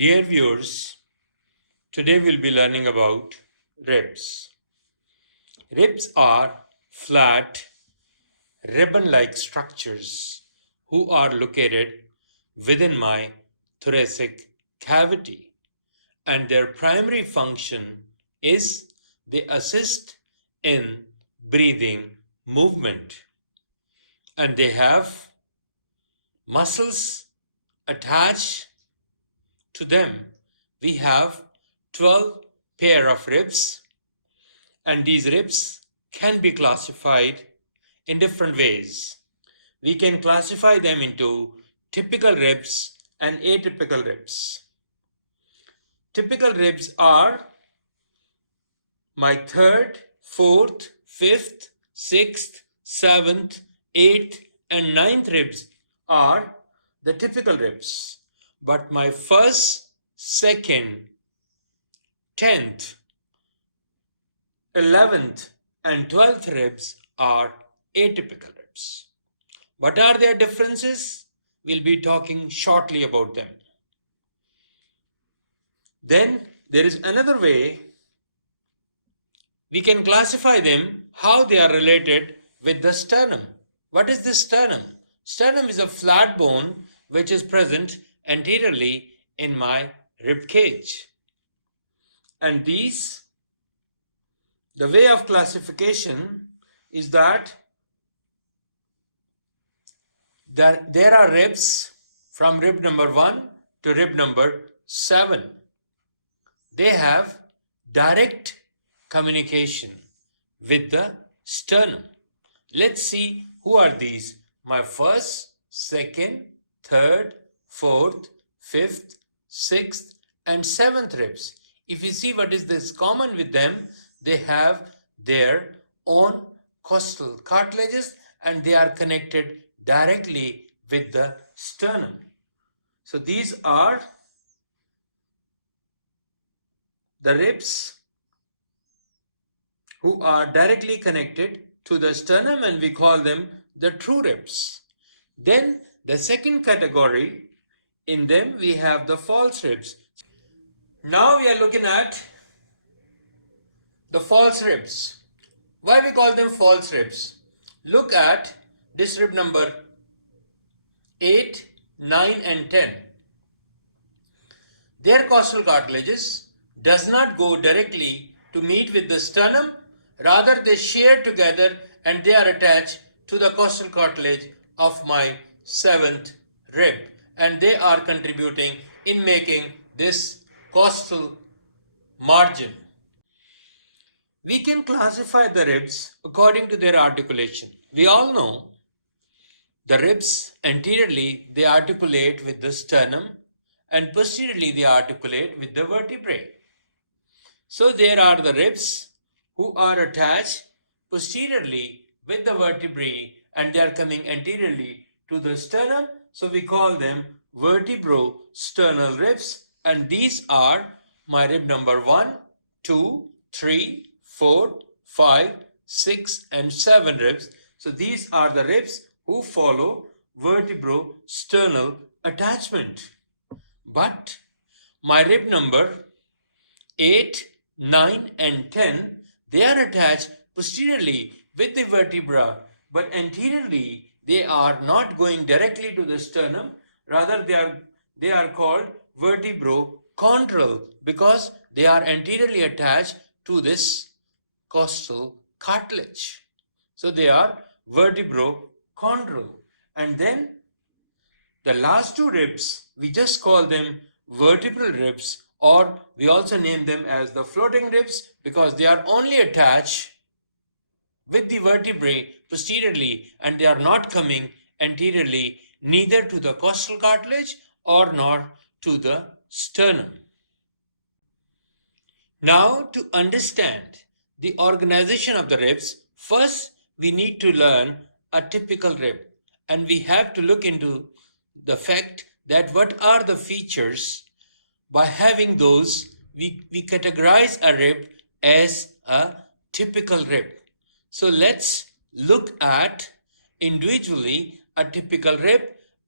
Dear viewers, today we'll be learning about ribs. Ribs are flat, ribbon-like structures who are located within my thoracic cavity, and their primary function is they assist in breathing movement, and they have muscles attached to them. We have 12 pair of ribs, and these ribs can be classified in different ways. We can classify them into typical ribs and atypical ribs. Typical ribs are my third, fourth, fifth, sixth, seventh, eighth, and ninth ribs are the typical ribs. But my first, second, 10th, 11th, and 12th ribs are atypical ribs. What are their differences? We'll be talking shortly about them. Then there is another way we can classify them, how they are related with the sternum. What is the sternum? Sternum is a flat bone which is present anteriorly in my rib cage. And these, the way of classification is that there are ribs from rib number 1 to rib number 7. They have direct communication with the sternum. Let's see who are these. My first, second, third, fourth, fifth, sixth, and seventh ribs. If you see what is this common with them, they have their own costal cartilages and they are connected directly with the sternum. So these are the ribs who are directly connected to the sternum, and we call them the true ribs. Then the second category, in them we have the false ribs. Now we are looking at the false ribs. Why we call them false ribs? Look at this rib number 8, 9 and 10. Their costal cartilages does not go directly to meet with the sternum, rather they share together and they are attached to the costal cartilage of my 7th rib, and they are contributing in making this costal margin. We can classify the ribs according to their articulation. We all know the ribs anteriorly they articulate with the sternum and posteriorly they articulate with the vertebrae. So there are the ribs who are attached posteriorly with the vertebrae and they are coming anteriorly to the sternum. So we call them vertebrosternal ribs, and these are my rib number 1, 2, 3, 4, 5, 6 and 7 ribs. So these are the ribs who follow vertebrosternal attachment. But my rib number 8, 9 and 10, they are attached posteriorly with the vertebra, but anteriorly they are not going directly to the sternum, rather they are called vertebrochondral because they are anteriorly attached to this costal cartilage. So they are vertebrochondral. And then the last two ribs, we just call them vertebral ribs, or we also name them as the floating ribs because they are only attached with the vertebrae posteriorly and they are not coming anteriorly neither to the costal cartilage or nor to the sternum. Now, to understand the organization of the ribs, first we need to learn a typical rib, and we have to look into the fact that what are the features. By having those, we categorize a rib as a typical rib. So let's look at individually a typical rib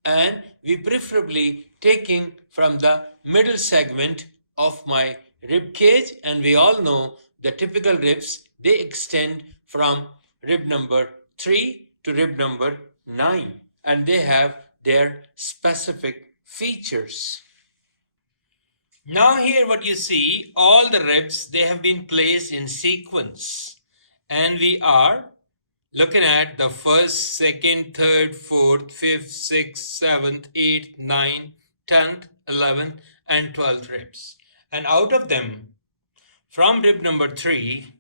and we preferably taking from the middle segment of my rib cage, and we all know the typical ribs, they extend from rib number 3 to rib number 9, and they have their specific features. Now here what you see, all the ribs, they have been placed in sequence, and we are looking at the first, second, third, fourth, fifth, sixth, seventh, eighth, ninth, 10th, 11th, and 12th ribs. And out of them, from rib number 3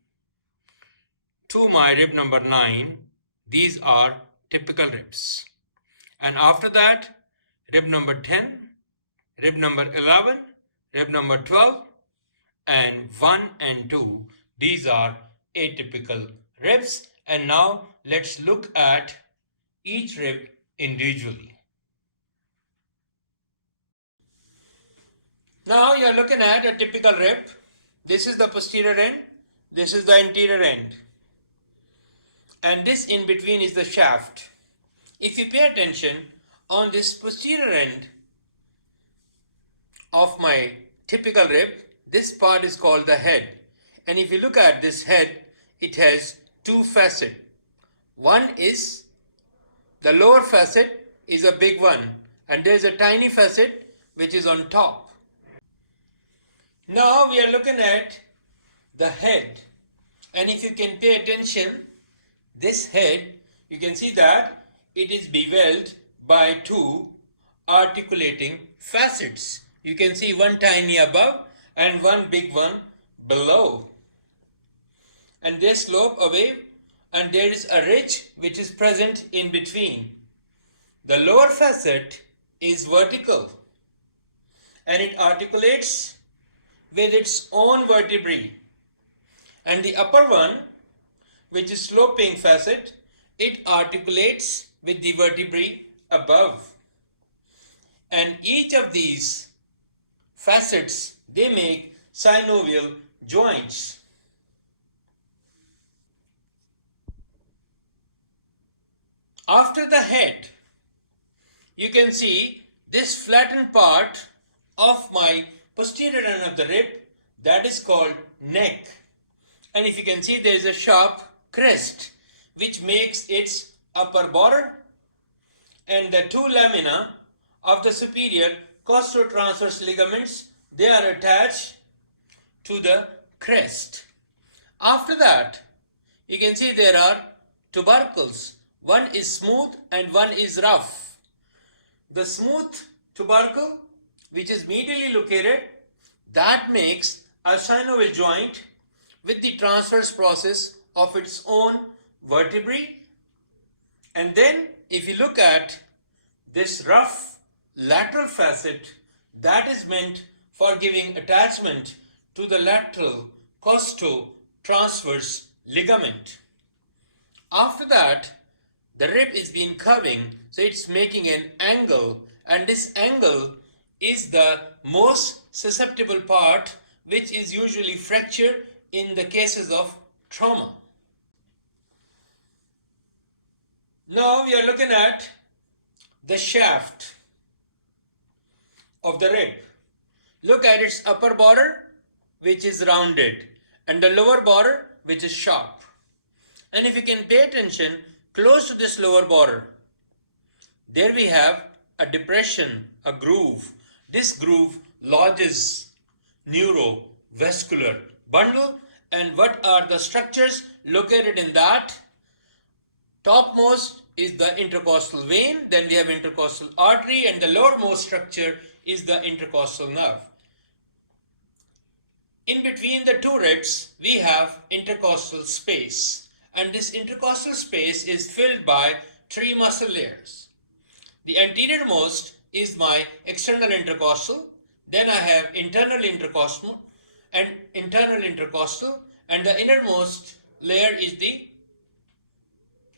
to my rib number 9, these are typical ribs. And after that, rib number 10, rib number 11, rib number 12, and 1 and 2, these are atypical ribs. And now let's look at each rib individually. Now you are looking at a typical rib. This is the posterior end, this is the anterior end, and this in between is the shaft. If you pay attention, on this posterior end of my typical rib, this part is called the head. And if you look at this head, it has two facets. One is the lower facet is a big one, and there is a tiny facet which is on top. Now we are looking at the head, and if you can pay attention, this head, you can see that it is beveled by two articulating facets. You can see one tiny above and one big one below, and they slope away, and there is a ridge which is present in between. The lower facet is vertical, and it articulates with its own vertebrae, and the upper one, which is sloping facet, it articulates with the vertebrae above. And each of these facets, they make synovial joints. After the head, you can see this flattened part of my posterior end of the rib, that is called neck. And if you can see, there is a sharp crest which makes its upper border, and the two lamina of the superior costotransverse ligaments, they are attached to the crest. After that, you can see there are tubercles. One is smooth and one is rough. The smooth tubercle, which is medially located, that makes a synovial joint with the transverse process of its own vertebrae. And then if you look at this rough lateral facet, that is meant for giving attachment to the lateral costotransverse ligament. After that, the rib is being curving, so it's making an angle, and this angle is the most susceptible part, which is usually fractured in the cases of trauma. Now we are looking at the shaft of the rib. Look at its upper border, which is rounded, and the lower border, which is sharp. And if you can pay attention, close to this lower border, there we have a depression, a groove. This groove lodges neurovascular bundle. And what are the structures located in that? Topmost is the intercostal vein, then we have intercostal artery, and the lowermost structure is the intercostal nerve. In between the two ribs, we have intercostal space, and this intercostal space is filled by three muscle layers. The anteriormost is my external intercostal, then I have internal intercostal, and the innermost layer is the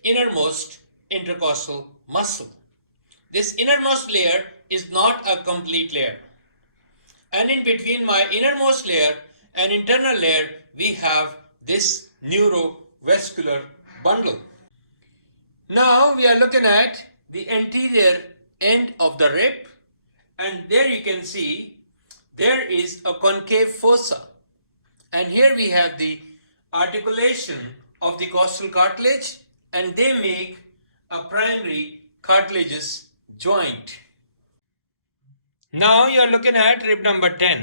innermost intercostal muscle. This innermost layer is not a complete layer, and in between my innermost layer and internal layer, we have this neurovascular bundle. Now we are looking at the anterior end of the rib, and there you can see there is a concave fossa, and here we have the articulation of the costal cartilage, and they make a primary cartilaginous joint. Now you are looking at rib number 10.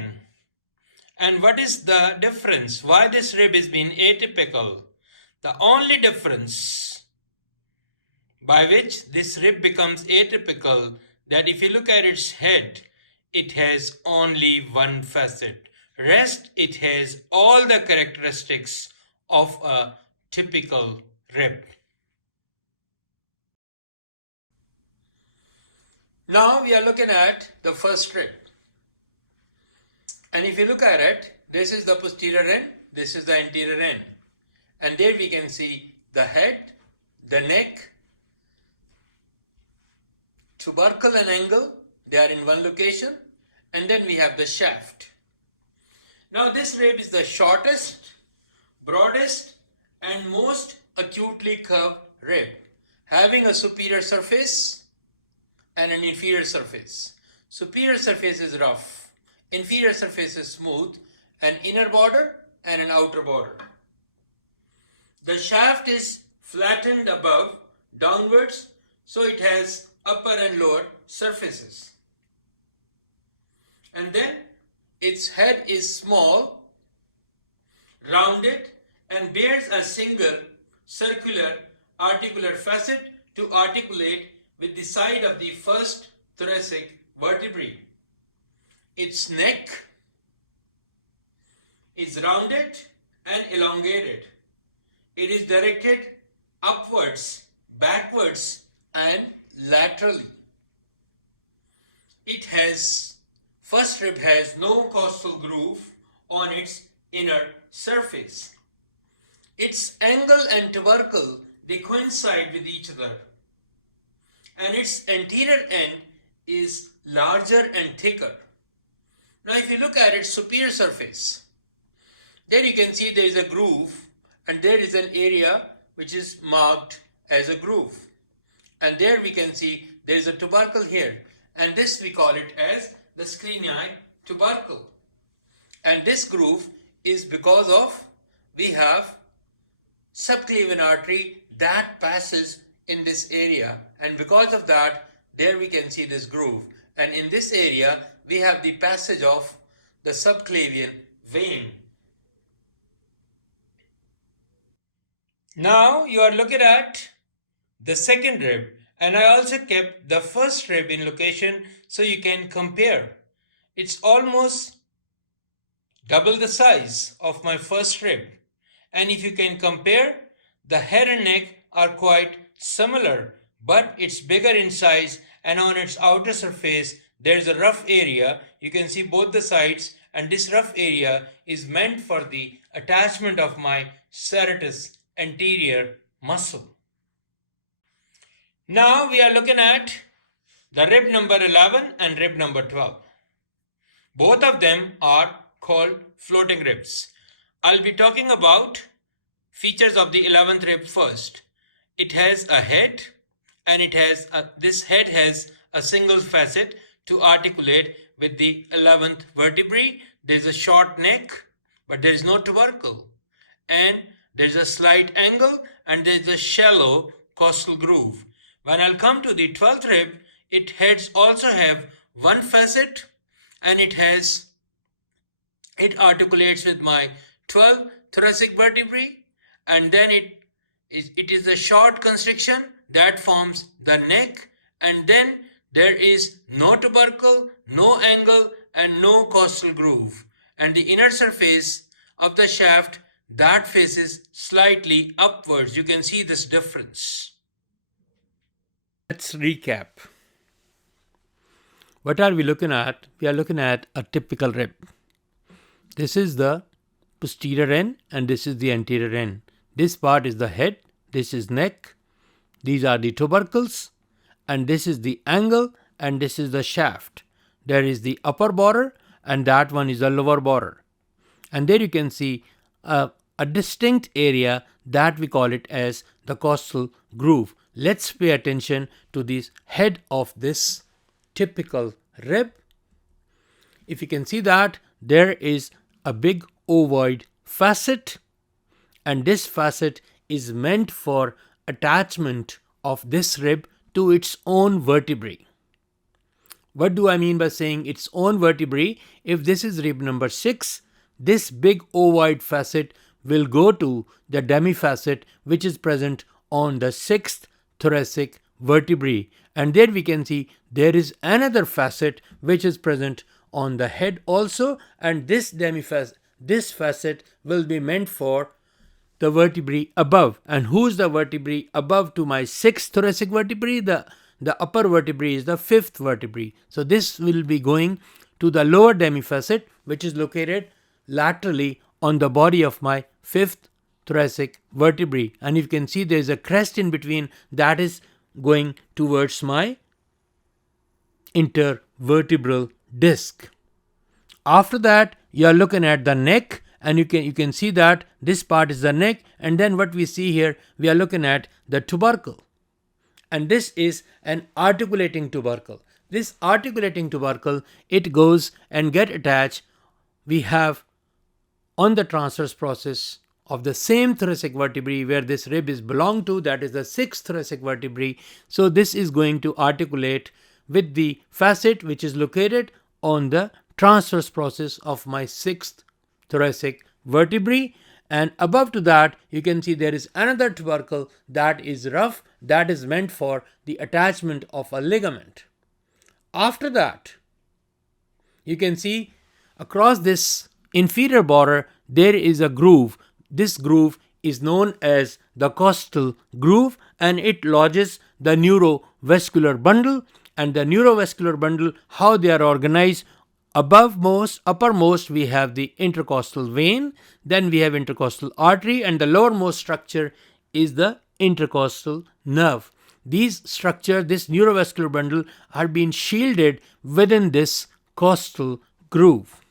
And what is the difference? Why this rib is being atypical? The only difference by which this rib becomes atypical, that if you look at its head, it has only one facet. Rest, it has all the characteristics of a typical rib. Now we are looking at the first rib. And if you look at it, this is the posterior end, this is the anterior end. And there we can see the head, the neck, tubercle and angle, they are in one location. And then we have the shaft. Now this rib is the shortest, broadest and most acutely curved rib, having a superior surface and an inferior surface. Superior surface is rough, inferior surface is smooth, an inner border and an outer border. The shaft is flattened above, downwards, so it has upper and lower surfaces. And then its head is small, rounded, and bears a single circular articular facet to articulate with the side of the first thoracic vertebrae. Its neck is rounded and elongated. It is directed upwards, backwards, and laterally. First rib has no costal groove on its inner surface. Its angle and tubercle, they coincide with each other. And its anterior end is larger and thicker. Now if you look at its superior surface, there you can see there is a groove, and there is an area which is marked as a groove. And there we can see there is a tubercle here, and this we call it as the screenii tubercle. And this groove is because of we have subclavian artery that passes in this area, and because of that there we can see this groove, and in this area we have the passage of the subclavian vein. Now you are looking at the second rib, and I also kept the first rib in location so you can compare. It's almost double the size of my first rib, and if you can compare, the head and neck are quite similar, but it's bigger in size, and on its outer surface there is a rough area. You can see both the sides, and this rough area is meant for the attachment of my serratus anterior muscle. Now we are looking at the rib number 11 and rib number 12. Both of them are called floating ribs. I'll be talking about features of the 11th rib first. It has a head, and this head has a single facet to articulate with the 11th vertebrae. There's a short neck, but there is no tubercle, and there's a slight angle, and there's a shallow costal groove. When I'll come to the 12th rib, its heads also have one facet, and it articulates with my 12 thoracic vertebrae, and then it is a short constriction that forms the neck, and then there is no tubercle, no angle, and no costal groove, and the inner surface of the shaft that faces slightly upwards. You can see this difference. Let's recap. What are we looking at? We are looking at a typical rib. This is the posterior end, and this is the anterior end. This part is the head, this is neck, these are the tubercles, and this is the angle, and this is the shaft. There is the upper border, and that one is the lower border. And there you can see a distinct area that we call it as the costal groove. Let's pay attention to this head of this atypical rib. If you can see that, there is a big ovoid facet, and this facet is meant for attachment of this rib to its own vertebrae. What do I mean by saying its own vertebrae? If this is rib number 6, this big ovoid facet will go to the demifacet which is present on the 6th thoracic vertebrae. And there we can see there is another facet which is present on the head also, and this facet will be meant for the vertebrae above. And who's the vertebrae above to my 6th thoracic vertebrae? The upper vertebrae is the 5th vertebrae. So this will be going to the lower demifacet which is located laterally on the body of my 5th thoracic vertebrae. And you can see there is a crest in between that is going towards my intervertebral disc. After that, you are looking at the neck, and you can see that this part is the neck, and then what we see here, we are looking at the tubercle. And this is an articulating tubercle. This articulating tubercle, it goes and get attached. We have on the transverse process of the same thoracic vertebrae where this rib is belong to, that is the 6th thoracic vertebrae. So this is going to articulate with the facet which is located on the transverse process of my 6th thoracic vertebrae. And above to that, you can see there is another tubercle that is rough, that is meant for the attachment of a ligament. After that, you can see across this inferior border there is a groove. This groove is known as the costal groove, and it lodges the neurovascular bundle. And the neurovascular bundle, how they are organized: uppermost we have the intercostal vein, then we have intercostal artery, and the lowermost structure is the intercostal nerve. These structure, this neurovascular bundle, are being shielded within this costal groove.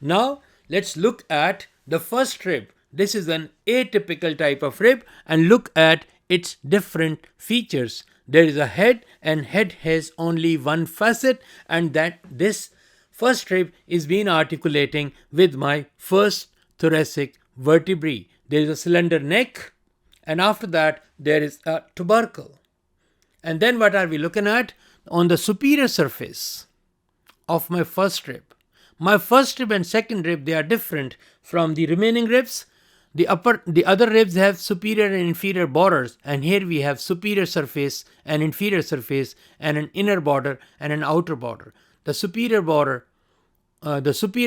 Now let's look at the first rib. This is an atypical type of rib, and look at its different features. There is a head, and head has only one facet, and that this first rib is being articulating with my 1st thoracic vertebrae. There is a slender neck, and after that there is a tubercle. And then what are we looking at? On the superior surface of my first rib. My first rib and second rib, they are different from the remaining ribs. The other ribs have superior and inferior borders, and here we have superior surface and inferior surface, and an inner border and an outer border. The superior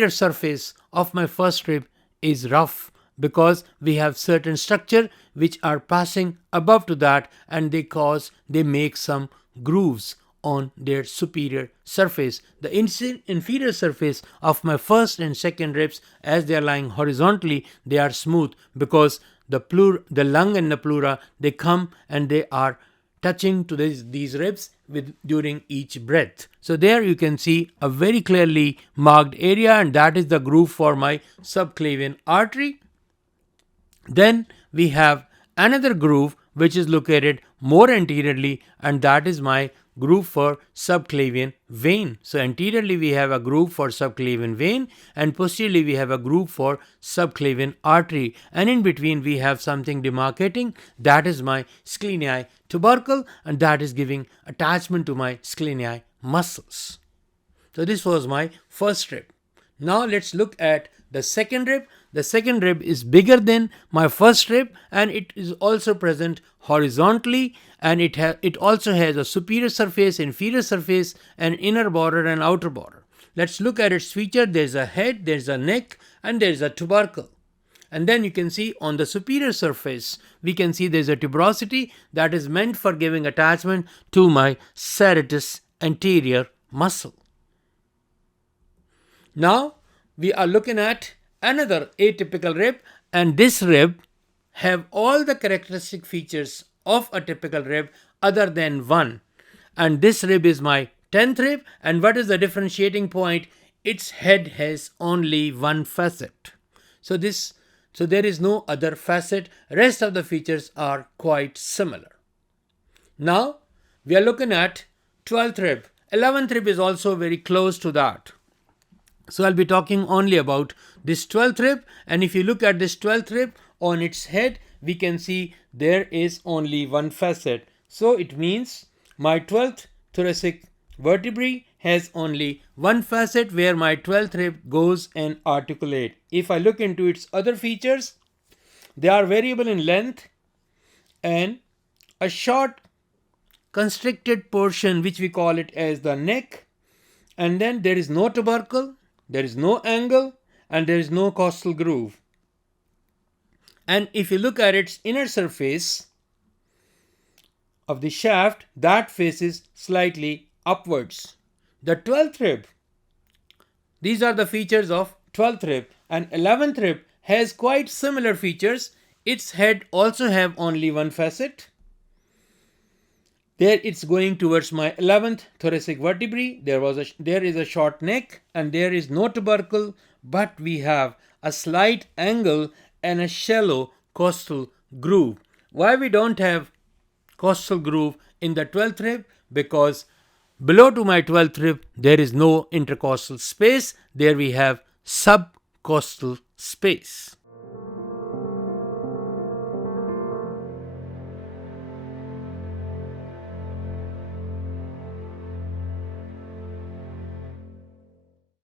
surface of my first rib is rough because we have certain structure which are passing above to that, and they make some grooves on their superior surface. The inferior surface of my first and second ribs, as they are lying horizontally, they are smooth because the lung and the pleura, they come and they are touching to these ribs during each breath. So there you can see a very clearly marked area, and that is the groove for my subclavian artery. Then we have another groove which is located more anteriorly, and that is my groove for subclavian vein. So anteriorly we have a groove for subclavian vein, and posteriorly we have a groove for subclavian artery, and in between we have something demarcating, that is my scalenii tubercle, and that is giving attachment to my scalenii muscles. So this was my first rib. Now let's look at the second rib. The second rib is bigger than my first rib, and it is also present horizontally, and it also has a superior surface, inferior surface, an inner border and outer border. Let's look at its feature. There's a head, there's a neck, and there's a tubercle. And then you can see on the superior surface, we can see there's a tuberosity that is meant for giving attachment to my serratus anterior muscle. Now we are looking at another atypical rib, and this rib have all the characteristic features of a typical rib other than one. And this rib is my 10th rib, and what is the differentiating point? Its head has only one facet. So there is no other facet. Rest of the features are quite similar. Now we are looking at 12th rib, 11th rib is also very close to that. So I'll be talking only about this 12th rib, and if you look at this 12th rib, on its head we can see there is only one facet. So it means my 12th thoracic vertebrae has only one facet where my 12th rib goes and articulate. If I look into its other features, they are variable in length and a short constricted portion which we call it as the neck, and then there is no tubercle, there is no angle, and there is no costal groove. And if you look at its inner surface of the shaft, that faces slightly upwards. The 12th rib, these are the features of 12th rib, and 11th rib has quite similar features. Its head also have only one facet. There it's going towards my 11th thoracic vertebrae. There is a short neck and there is no tubercle, but we have a slight angle and a shallow costal groove. Why we don't have costal groove in the 12th rib? Because below to my 12th rib there is no intercostal space. There we have subcostal space.